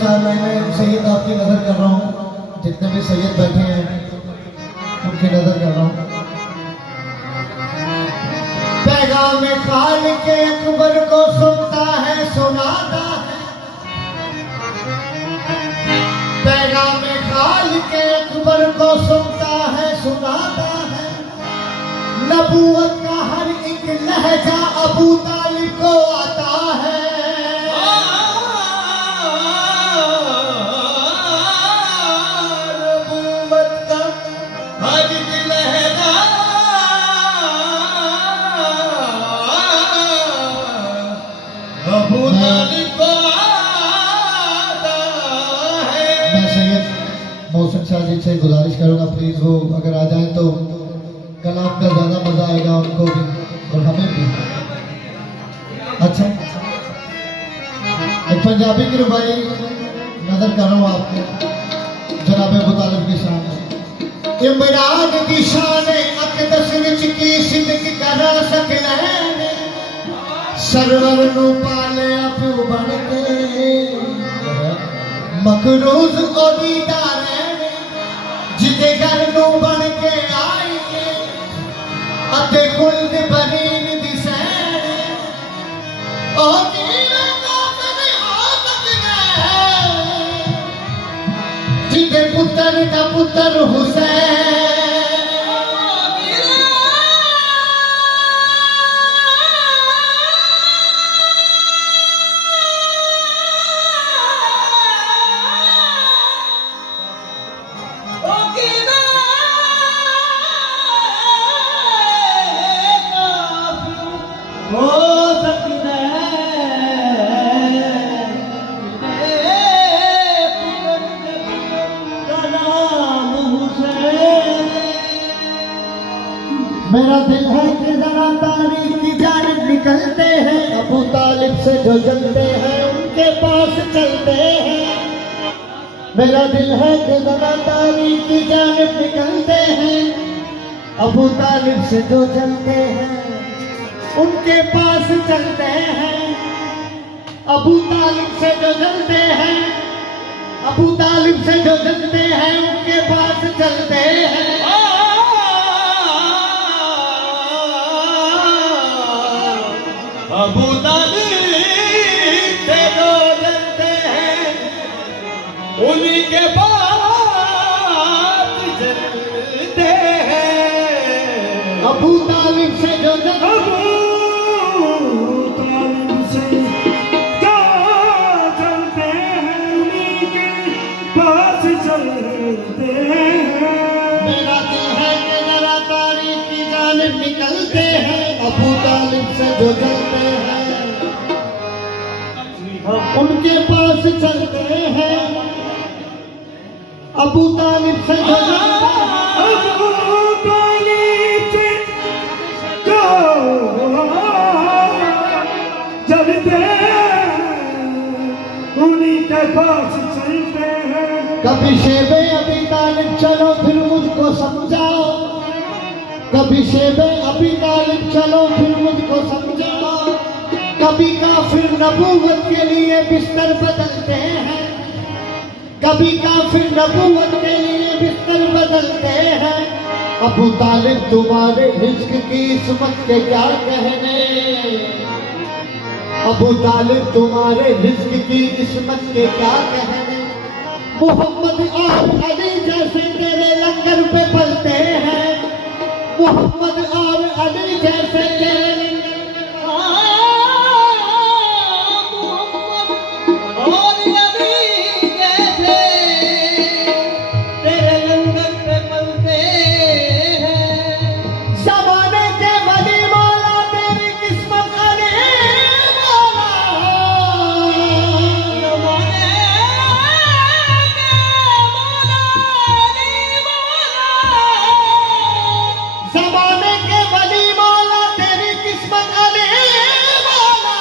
साहब मैं सैयद आपकी नजर कर रहा हूँ, जितने भी सैयद बैठे हैं उनकी नजर कर रहा हूँ। पैगाम खाल के अकबर को सुनता है सुनाता है, पैगाम खाल के अकबर को सुनता है सुनाता है। नबूवत का हर एक लहजा अबू तालिब को आता है। नबूवत का हर एक लहजा अबू तालिब को आता है। मैं सैयद मोहसिन शाह जी से गुजारिश करूंगा, प्लीज वो अगर आ जाए तो कलाम का ज्यादा मजा आएगा उनको भी और हमें भी। अच्छा, एक पंजाबी की रुबाई नजर कर रहा हूँ आपको, जनाब अबू तालिब की शान। इमरान की शान अकदस विच की सिदक करा सकना है, सरवर नू पालिया प्यो बन के मकरूज ओदी दारे जिदे घर नू बन के आई अते खुल्द बनीन दी सैन ओ नीरा काफिर आदत ने जिदे पुत्र दा पुत्र हुसैन। मेरा दिल है कि जरा तारीख की जानिब निकलते हैं, अबू तालिब से जो जलते हैं उनके पास चलते हैं। मेरा दिल है कि जरा तारीख की जानिब निकलते हैं, अबू तालिब से जो जलते हैं उनके पास चलते हैं। अबू तालिब से जो जलते हैं, अबू तालिब से जो जलते हैं उनके पास चलते हैं। अबू तालिब से जो जलते हैं उन्हीं के पास चलते हैं। अबू तालिब से जो निकलते हैं, अबू तालिब से जो जलते हैं हम उनके पास चलते हैं। अबू तालिब से जो जलते हैं उन्हीं के पास चलते हैं। कभी शेबे अबी तालिब चलो फिर मुझको समझाओ, कभी शेबे अबी तालिब चलो फिर मुझको समझाओ। कभी काफिर नबूवत के लिए बिस्तर बदलते हैं, कभी काफिर नबूवत के लिए बिस्तर बदलते हैं। अबू तालिब तुम्हारे रिज़्क़ की इस्मत के क्या कहने, अबू तालिब तुम्हारे रिज़्क़ की इस्मत के क्या कहने। मोहम्मद और अली जैसे तेरे लंगर पे पलते हैं, मोहम्मद और अली जैसे तेरे लंगर पे पलते हैं। ज़माने के वली मौला तेरी किस्मत अली मौला, ज़माने के मौला अली मौला, ज़माने के वली मौला तेरी किस्मत अली मौला।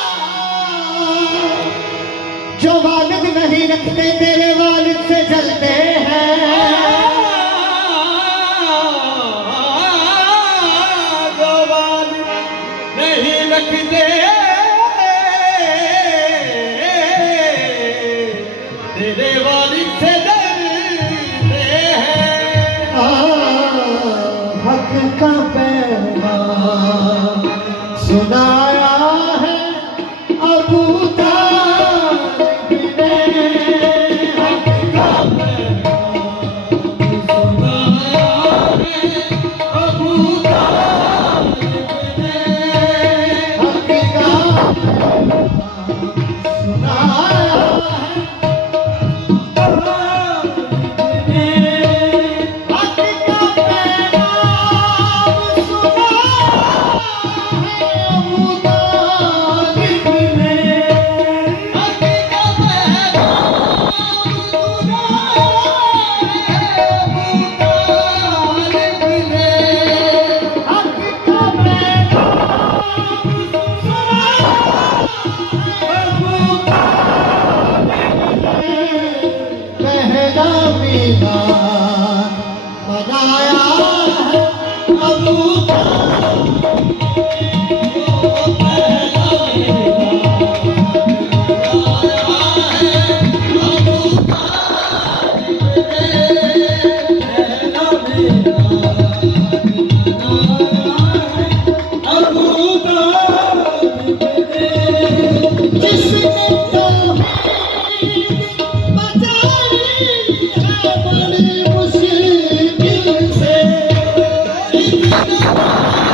जो वालिद नहीं रखते तेरे वालिद से जलते हैं, जो वालिद नहीं रखते तेरे हक का पैगाम सुनाया है अबू तालिब ने, हक का पैगाम सुनाया है अबू तालिब ने, हक का पैगाम सुनाया है बनाया है अबू Thank you.